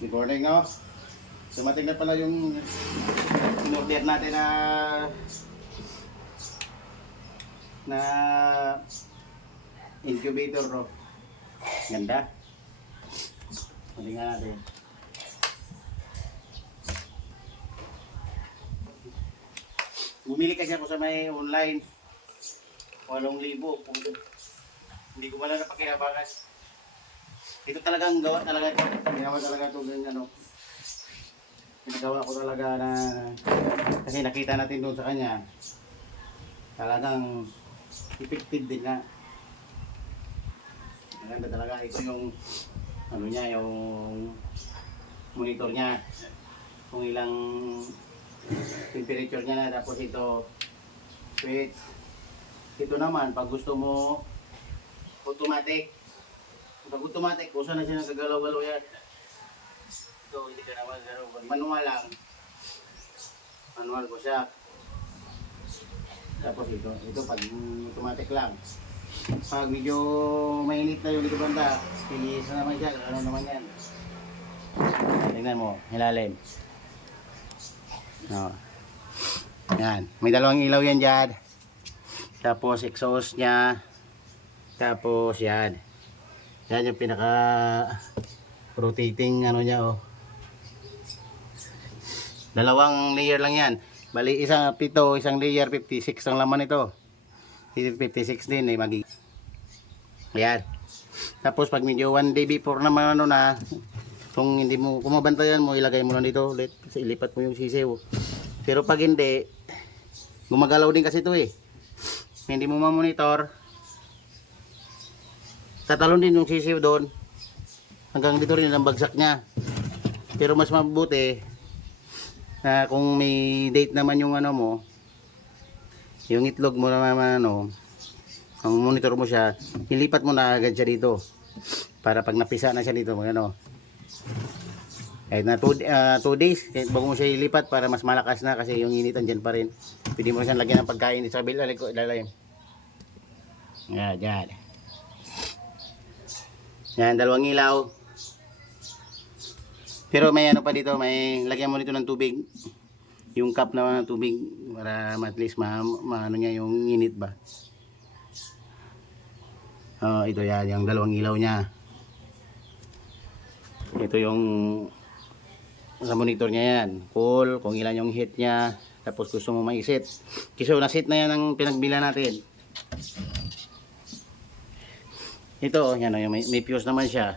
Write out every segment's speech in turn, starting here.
Good morning, no? Dumating na pala yung in-order natin na incubator, no? Ganda. Tingnan natin. Bumili kasi ako sa may online. 8,000. Hindi ko wala napakinabangan. Ito talagang gawa talaga ito. Ginawa talaga ito ng ano. Pinagawa ko talaga na kasi nakita natin doon sa kanya. Talagang effective din na. Maganda talaga. Ito yung ano niya, yung monitor niya. Kung ilang temperature niya na. Tapos ito switch. Ito naman pag gusto mo automatic. Pag automatic, kung saan na siya nagagalaw-galaw yan. Ito, hindi ka naman galaw. Manual lang. Manual ko siya. Tapos ito pag automatic lang. Pag medyo mainit na yung dito banda, pilis na naman siya. Ano naman yan. Tingnan mo, hilalim. No. Yan. May dalawang ilaw yan dyan. Tapos exhaust niya. Tapos yan. Yan yung pinaka rotating ano niya, oh. Dalawang layer lang yan. Bali isang pito, isang layer 56 ang laman ito. 56 din eh magi. Ayan. Tapos pag medyo 1 day before naman ano na, kung hindi mo kumabantayan mo, ilagay mo lang dito ulit. Ilipat mo yung sisiw. Pero pag hindi, gumagalaw din kasi ito eh. Hindi mo ma-monitor, tatalon din yung sisiw doon hanggang dito rin ang bagsak niya. Pero mas mabuti na kung may date naman yung ano mo, yung itlog mo naman ano, ang monitor mo siya, ilipat mo na agad siya dito para pag napisa na siya dito ano, kahit na 2 days bago mo siya ilipat para mas malakas na kasi yung init andyan pa rin. Pwede mo siyang lagyan ng pagkain sa ilalim. Yan. Yan, dalawang ilaw. Pero may ano pa dito, may lagyan mo dito ng tubig. Yung cup na tubig para at least maano niya yung init ba. Ito yan, yung dalawang ilaw niya. Ito yung sa monitor niya yan. Cool, kung ilan yung heat niya. Tapos gusto mo maisit. Kasi na-set na yan ang pinagbila natin. Ito, yan, may fuse naman siya.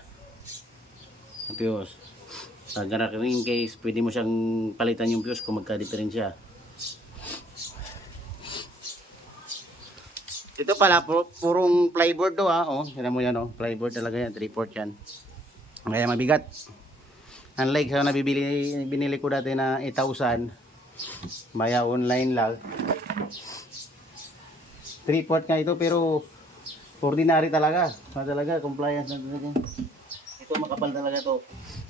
Fuse. Pag ring case, pwede mo siyang palitan yung fuse kung magka-diferensya. Ito pala, purong plyboard to ha. Oh, yan mo yan, oh. Plyboard talaga yan, 3/4 yan. Kaya mabigat. Unlike sa binili ko dati na 8,000, maya online lang. 3/4 nga ito pero ordinary talaga. Talaga, compliance na talaga. Ito makapal talaga to.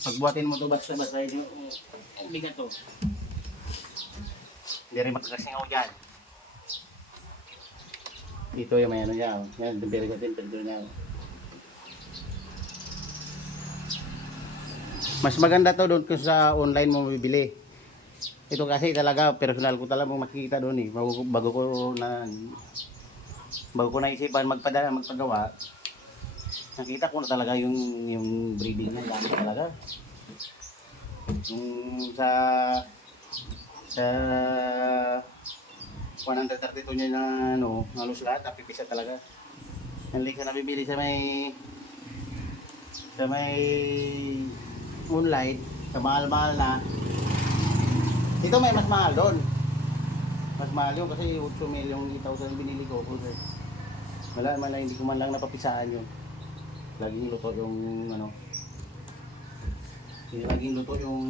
Pagbuhatin mo to basta-basta, ang bigat to. Hindi rin makakasingaw dyan. Ito yung may ano niya. Yan, temperature niya. Mas maganda to doon kung sa online mo bibili. Ito kasi talaga, personal ko talaga makikita doon eh. Bago ko naisipan magpagawa, nakita ko na talaga yung breeding niya, dami talaga. Yung sa 132 niya na ano, halos lahat, napipisa talaga. Hindi ka nabibili sa may online, sa mahal-mahal na. Ito may mas mahal doon. Mas mahal yun kasi 8 milyong 8,000 binili ko. Wala man lang, hindi ko man lang napapisaan yun. Laging luto yung ano. Laging luto yung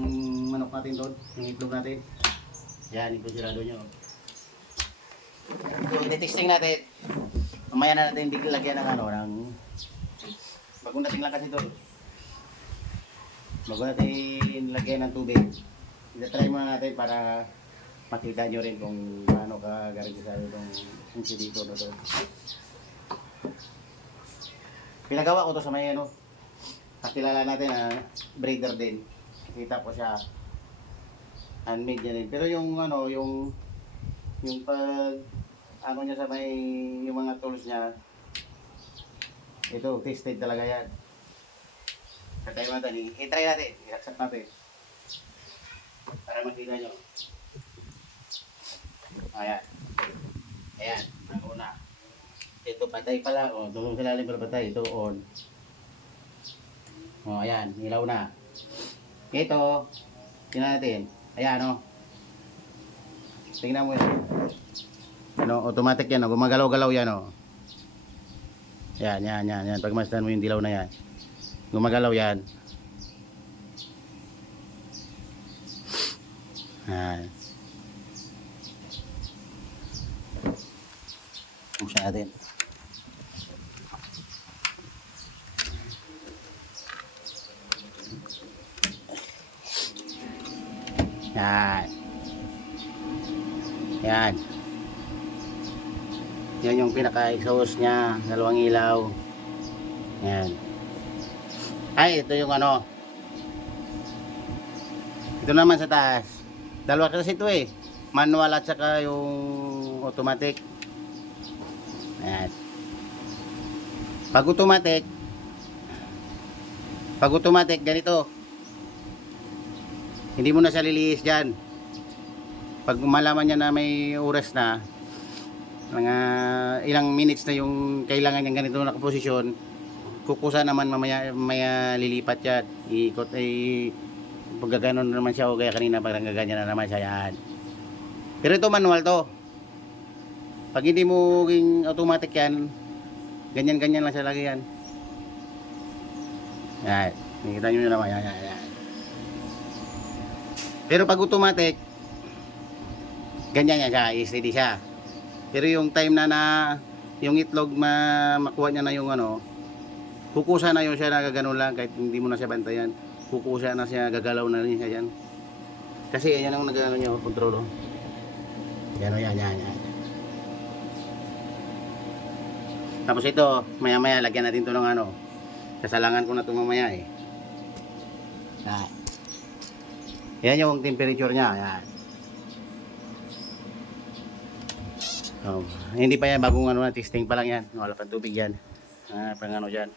manok natin doon, yung itlog natin. Yan, ito sirado nyo. Ito, detesting natin. Mamaya na natin hindi lagyan ng ano, ng bagong dating lang kasi doon. Bago natin lagyan ng tubig, i-try muna natin para makita nyo rin kung paano ka garantisado itong incubator na ito. Pinagawa ko to sa may ano, kakilala natin na breeder din. kita ko siya. Handmade yan eh. Pero yung ano, yung pag ano niya sa may yung mga tools niya, ito tested talaga yan. Patay mo natin, i-try natin, i-accept natin para makita nyo. Ayan, ayan, ang una. Ito patay pala, o tulong sa lalim pala patay, ito on. O ayan, ilaw na. Ito, tingnan natin, ayan o. Tingnan mo yan. Ano, automatic yan, gumagalaw-galaw yan o. Yan. Pagmasdan mo yung dilaw na yan. Gumagalaw yan. Yan. Buksan natin. Yan. Yan. Yan yung pinaka-exhaust niya, dalawang ilaw. Yan. Ay, ito yung ano. Ito naman sa taas. Dalawa kasi ito eh. Manual at saka yung automatic. Ayan. Pag automatic, ganito. Hindi mo na siya liliis dyan. Pag malaman niya na may oras na, mga ilang minutes na yung kailangan niyang ganito nakaposisyon, kukusa naman mamaya lilipat yan. Ikot ay pagkaganon na naman siya o kaya kanina parang gaganyan na naman siya yan. Pero ito manual to. Pag hindi mo automatic yan, ganyan-ganyan lang siya lagi yan. Yan. Nakikita nyo naman. Yan. Pero pag automatic, ganyan yan siya, steady siya. Pero yung time na yung itlog makuha niya na yung ano, kukusa na yung siya nagaganon lang kahit hindi mo na siya bantayan. Kukusa na siya, gagalaw na rin siya yan. Kasi yan ang nagagano niya, kontrolo. Yan. Tapos ito, maya lagyan natin ito ng ano. Kasalangan ko na ito mamaya eh. Yan yung temperature niya. Yan. Oh, hindi pa yan, bagong ano na, testing pa lang yan. Wala pang tubig yan. Pang ano dyan.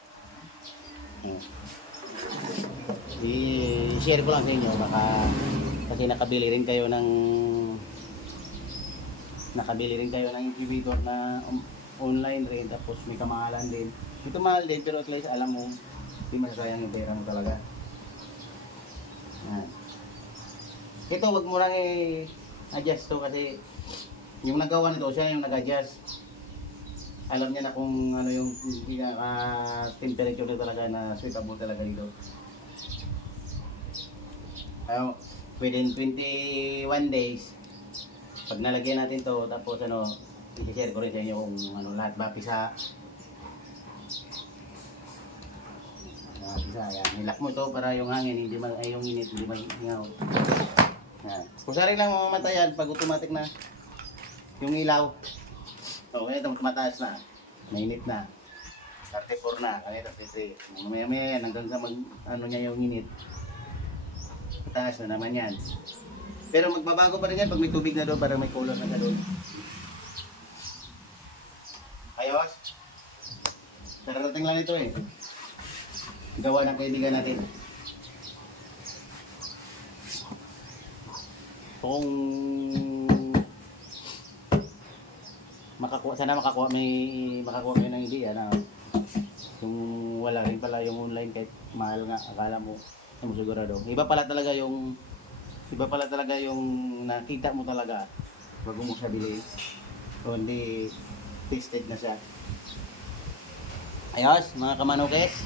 I-share ko lang sa inyo, baka kasi nakabili rin kayo ng incubator na online rin, tapos may kamahalan din. Ito mahal din, pero at least alam mo, hindi masasayang yung pera mo talaga. Yan. Ito, wag mo lang i-adjust to kasi yung nagawa nito, siya yung nag-adjust. Alam niya na kung ano yung temperature talaga na suitable talaga dito. Within 21 days, pag nalagyan natin to, tapos ano, i-share ko rin sa inyo kung ano, lahat ba pisa. Yan. Nilak mo to para yung hangin, ay yung init, hindi maingaw. Yan. Kung sari lang mamamatayan, pag automatic na yung ilaw. So, ito mataas na. Mainit na. 34 na. Kaya 33. Maya yan hanggang sa ano niya yung init. Mataas na naman yan. Pero magbabago pa rin yan pag may tubig na doon para may color na doon. Ayos. Kararating lang ito eh. Gawa ng kaibigan natin. Kung sana makakuha kayo ng idea na kung wala rin pala yung online kahit mahal nga akala mo sigurado. Iba pala talaga yung nakita mo talaga bago mo siya bilhin. Kundi tested na siya. Ayos mga kamanukes.